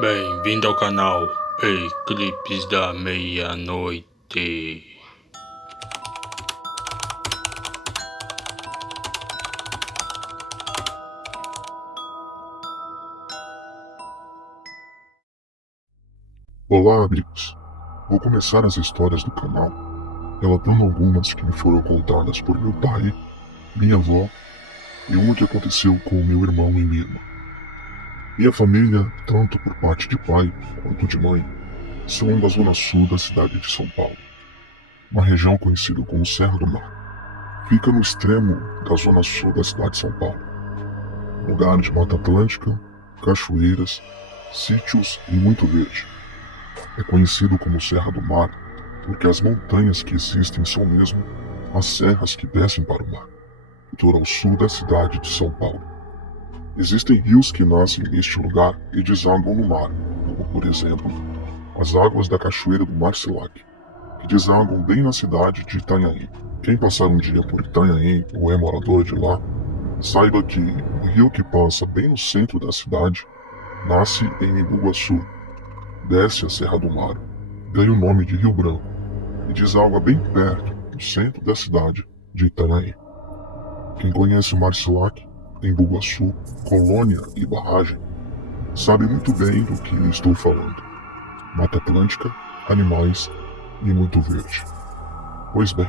Bem-vindo ao canal Eclipse da Meia-Noite. Olá, amigos. Vou começar as histórias do canal relatando algumas que me foram contadas por meu pai, minha avó e uma que aconteceu com meu irmão e minha irmã. Minha família, tanto por parte de pai quanto de mãe, são da zona sul da cidade de São Paulo, uma região conhecida como Serra do Mar. Fica no extremo da zona sul da cidade de São Paulo, lugar de Mata Atlântica, cachoeiras, sítios e muito verde. É conhecido como Serra do Mar porque as montanhas que existem são mesmo as serras que descem para o mar, toda ao sul da cidade de São Paulo. Existem rios que nascem neste lugar e desaguam no mar, como por exemplo, as águas da cachoeira do Marcilac, que desaguam bem na cidade de Itanhaém. Quem passar um dia por Itanhaém ou é morador de lá, saiba que o rio que passa bem no centro da cidade nasce em Imbuguaçu, desce a Serra do Mar, ganha o nome de Rio Branco e deságua bem perto, no centro da cidade de Itanhaém. Quem conhece o Marcilac, em Bugaçu, Colônia e Barragem, sabe muito bem do que estou falando. Mata Atlântica, animais e muito verde. Pois bem,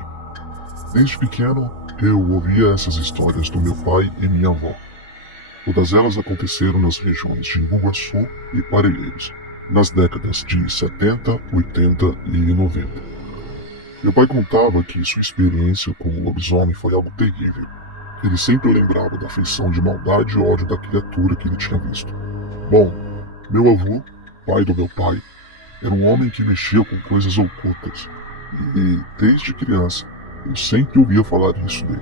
desde pequeno eu ouvia essas histórias do meu pai e minha avó. Todas elas aconteceram nas regiões de Imbuguaçu e Parelheiros, nas décadas de 70, 80 e 90. Meu pai contava que sua experiência com o lobisomem foi algo terrível. Ele sempre lembrava da feição de maldade e ódio da criatura que ele tinha visto. Bom, meu avô, pai do meu pai, era um homem que mexia com coisas ocultas. E, desde criança, eu sempre ouvia falar isso dele.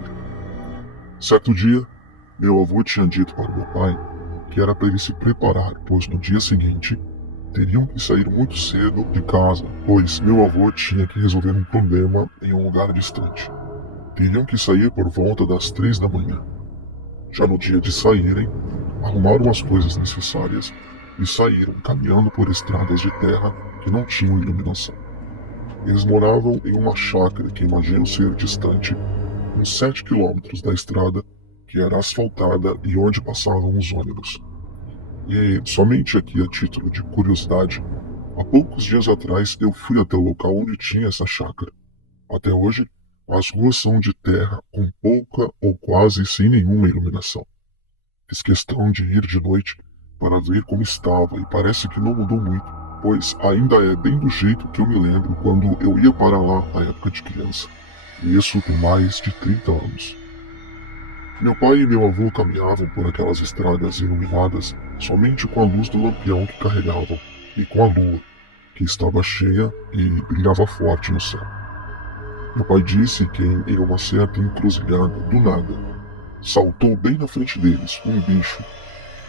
Certo dia, meu avô tinha dito para meu pai que era para ele se preparar, pois no dia seguinte teriam que sair muito cedo de casa, pois meu avô tinha que resolver um problema em um lugar distante. Teriam que sair por volta das 3 da manhã. Já no dia de saírem, arrumaram as coisas necessárias e saíram caminhando por estradas de terra que não tinham iluminação. Eles moravam em uma chácara que imagino ser distante uns 7 quilômetros da estrada que era asfaltada e onde passavam os ônibus. E somente aqui a título de curiosidade, há poucos dias atrás eu fui até o local onde tinha essa chácara. Até hoje, as ruas são de terra com pouca ou quase sem nenhuma iluminação. Fiz questão de ir de noite para ver como estava e parece que não mudou muito, pois ainda é bem do jeito que eu me lembro quando eu ia para lá na época de criança. E isso tem mais de 30 anos. Meu pai e meu avô caminhavam por aquelas estradas iluminadas somente com a luz do lampião que carregavam e com a lua, que estava cheia e brilhava forte no céu. Meu pai disse que em uma certa encruzilhada, do nada, saltou bem na frente deles um bicho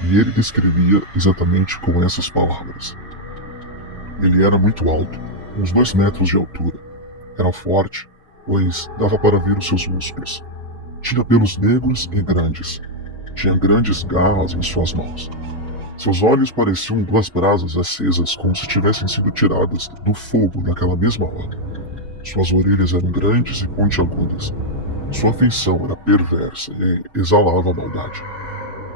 e ele descrevia exatamente com essas palavras. Ele era muito alto, uns 2 metros de altura. Era forte, pois dava para ver os seus músculos. Tinha pelos negros e grandes. Tinha grandes garras em suas mãos. Seus olhos pareciam 2 brasas acesas como se tivessem sido tiradas do fogo naquela mesma hora. Suas orelhas eram grandes e pontiagudas. Sua feição era perversa e exalava maldade.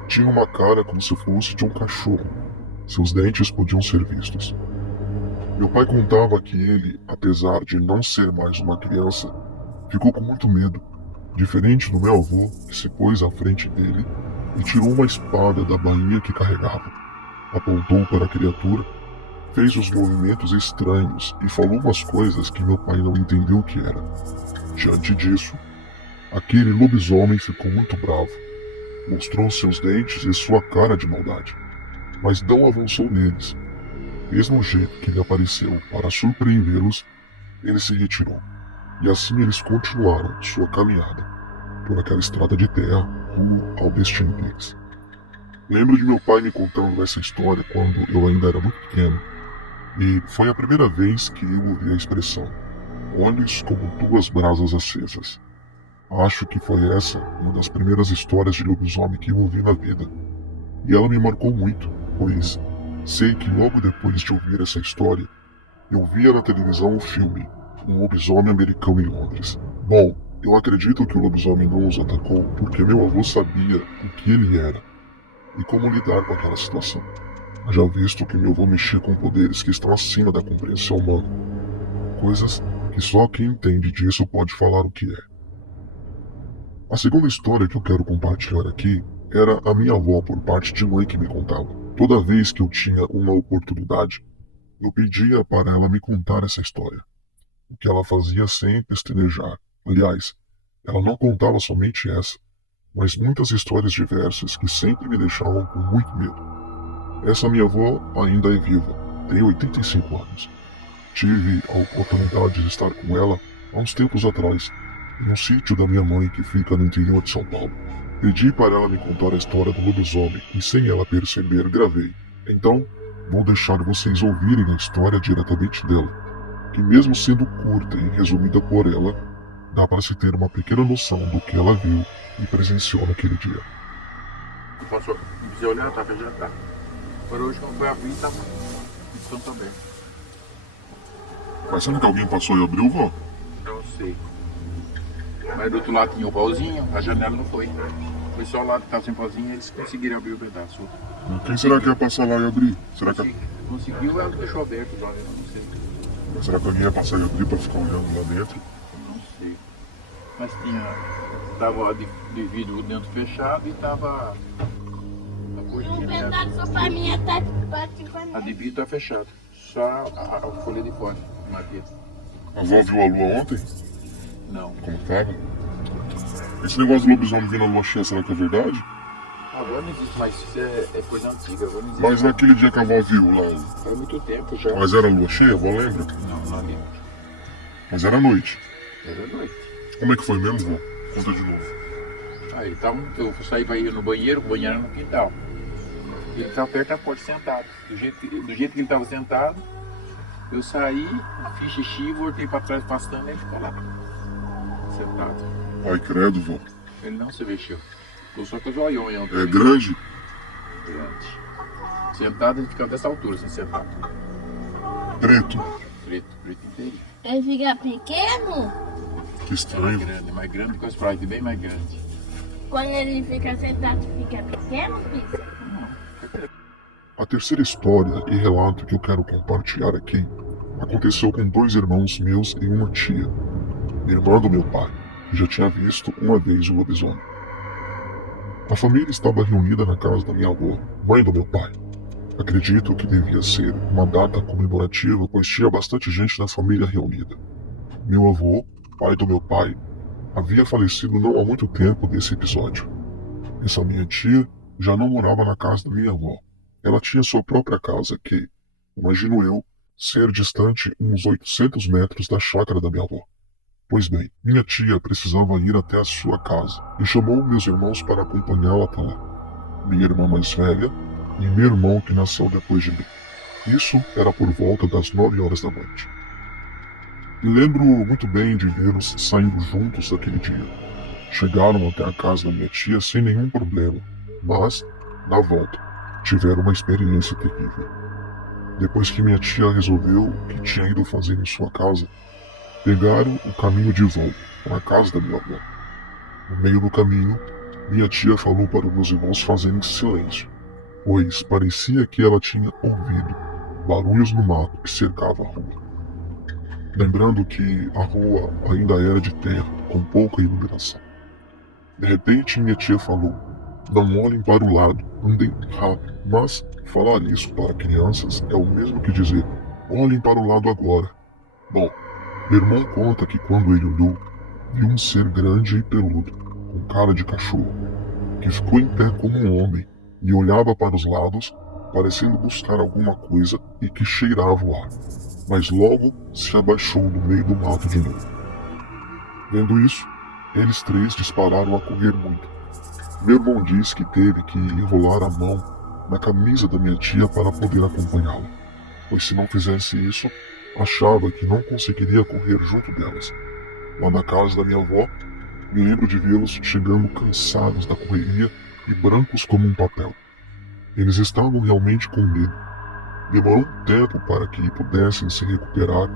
Tinha uma cara como se fosse de um cachorro. Seus dentes podiam ser vistos. Meu pai contava que ele, apesar de não ser mais uma criança, ficou com muito medo, diferente do meu avô, que se pôs à frente dele e tirou uma espada da bainha que carregava. Apontou para a criatura, fez uns movimentos estranhos e falou umas coisas que meu pai não entendeu o que era. Diante disso, aquele lobisomem ficou muito bravo. Mostrou seus dentes e sua cara de maldade, mas não avançou neles. Mesmo jeito que ele apareceu para surpreendê-los, ele se retirou. E assim eles continuaram sua caminhada por aquela estrada de terra rumo ao destino deles. Lembro de meu pai me contando essa história quando eu ainda era muito pequeno, e foi a primeira vez que eu ouvi a expressão olhos como 2 brasas acesas. Acho que foi essa uma das primeiras histórias de lobisomem que eu ouvi na vida, e ela me marcou muito, pois Sei que logo depois de ouvir essa história, eu via na televisão o filme Um Lobisomem Americano em Londres. Bom, eu acredito que o lobisomem não os atacou porque meu avô sabia o que ele era e como lidar com aquela situação. Já visto que meu avô mexia com poderes que estão acima da compreensão humana, coisas que só quem entende disso pode falar o que é. A segunda história que eu quero compartilhar aqui era a minha avó por parte de mãe que me contava. Toda vez que eu tinha uma oportunidade, eu pedia para ela me contar essa história, o que ela fazia sem pestanejar. Aliás, ela não contava somente essa, mas muitas histórias diversas que sempre me deixavam com muito medo. Essa minha avó ainda é viva, tem 85 anos. Tive a oportunidade de estar com ela há uns tempos atrás, em um sítio da minha mãe que fica no interior de São Paulo. Pedi para ela me contar a história do lobisomem e, sem ela perceber, gravei. Então, vou deixar vocês ouvirem a história diretamente dela, que mesmo sendo curta e resumida por ela, dá para se ter uma pequena noção do que ela viu e presenciou naquele dia. Posso, não precisa olhar, tá, já tá. Por hoje, quando foi abrir, tá então também. Mas será que alguém passou e abriu, vó? Não sei. Mas do outro lado tinha o pauzinho, a janela não foi. Foi só lá que tava sem pauzinho, eles conseguiram abrir o pedaço. Quem será que ia passar lá e abrir? Será que... Conseguiu, ela deixou aberto lá, eu não sei. Mas será que alguém ia passar e abrir para ficar olhando lá dentro? Não sei. Mas tava de vidro dentro fechado e tava a cortina. A de vidro tá fechada. Só a folha de fora, de madeira. A avó viu a lua ontem? Não. Como tava? Esse negócio do lobisomem vindo na lua cheia, será que é verdade? Agora não existe mais, isso é coisa antiga. Agora não existe Mas mais. naquele dia que a avó viu lá, Faz muito tempo já. mas era lua cheia, a avó lembra? Não lembro. Mas era noite. Era noite. Como é que foi mesmo, vó? Conta de novo. Aí eu saí pra ir no banheiro, o banheiro era no quintal. Ele estava perto da porta sentado. Do jeito que ele estava sentado, eu saí, fiz xixi, voltei para trás pastando e ele ficou lá. Sentado. Ai, credo, vó. Ele não se mexeu. Ficou só com os olhões. É grande? Grande. Sentado, ele ficava dessa altura, assim, sentado. Preto. Preto inteirinho. Ele fica pequeno? Que estranho. Mais grande que os pratos, bem mais grande. Quando ele fica sentado, fica pequeno, Pisa? A terceira história e relato que eu quero compartilhar aqui aconteceu com dois irmãos meus e uma tia, irmã do meu pai, que já tinha visto uma vez o lobisomem. A família estava reunida na casa da minha avó, mãe do meu pai. Acredito que devia ser uma data comemorativa, pois tinha bastante gente da família reunida. Meu avô, pai do meu pai, havia falecido não há muito tempo desse episódio. Essa minha tia já não morava na casa da minha avó. Ela tinha sua própria casa que, imagino eu, ser distante uns 800 metros da chácara da minha avó. Pois bem, minha tia precisava ir até a sua casa e chamou meus irmãos para acompanhá-la até lá. Minha irmã mais velha e meu irmão que nasceu depois de mim. Isso era por volta das 9 horas da noite. Me lembro muito bem de vê-los saindo juntos aquele dia. Chegaram até a casa da minha tia sem nenhum problema, mas, na volta, tiveram uma experiência terrível. Depois que minha tia resolveu o que tinha ido fazer em sua casa, pegaram o caminho de volta para a casa da minha avó. No meio do caminho, minha tia falou para meus irmãos fazerem silêncio, pois parecia que ela tinha ouvido barulhos no mato que cercava a rua. Lembrando que a rua ainda era de terra, com pouca iluminação. De repente, minha tia falou: "Não olhem para o lado, andem rápido." Mas falar isso para crianças é o mesmo que dizer: "Olhem para o lado agora." Bom, meu irmão conta que quando ele olhou, viu um ser grande e peludo, com cara de cachorro, que ficou em pé como um homem e olhava para os lados, parecendo buscar alguma coisa e que cheirava o ar, mas logo se abaixou no meio do mato de novo. Vendo isso, eles três dispararam a correr muito. Meu irmão diz que teve que enrolar a mão na camisa da minha tia para poder acompanhá-la, pois se não fizesse isso, achava que não conseguiria correr junto delas. Lá na casa da minha avó, me lembro de vê-los chegando cansados da correria e brancos como um papel. Eles estavam realmente com medo, Demorou um tempo para que pudessem se recuperar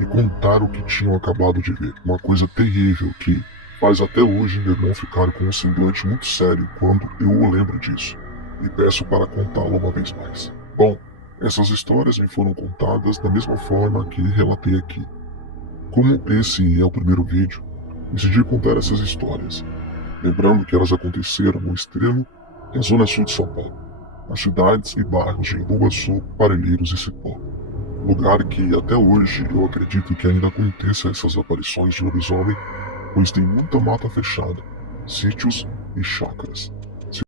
e contar o que tinham acabado de ver. Uma coisa terrível que faz até hoje meu irmão ficar com um semblante muito sério quando eu o lembro disso. E peço para contá-lo uma vez mais. Bom, essas histórias me foram contadas da mesma forma que relatei aqui. Como esse é o primeiro vídeo, decidi contar essas histórias, lembrando que elas aconteceram no extremo e a zona sul de São Paulo, nas cidades e bairros de Embu-Guaçu, Parelheiros e Cipó. Lugar que até hoje eu acredito que ainda aconteça essas aparições de lobisomem, pois tem muita mata fechada, sítios e chácaras.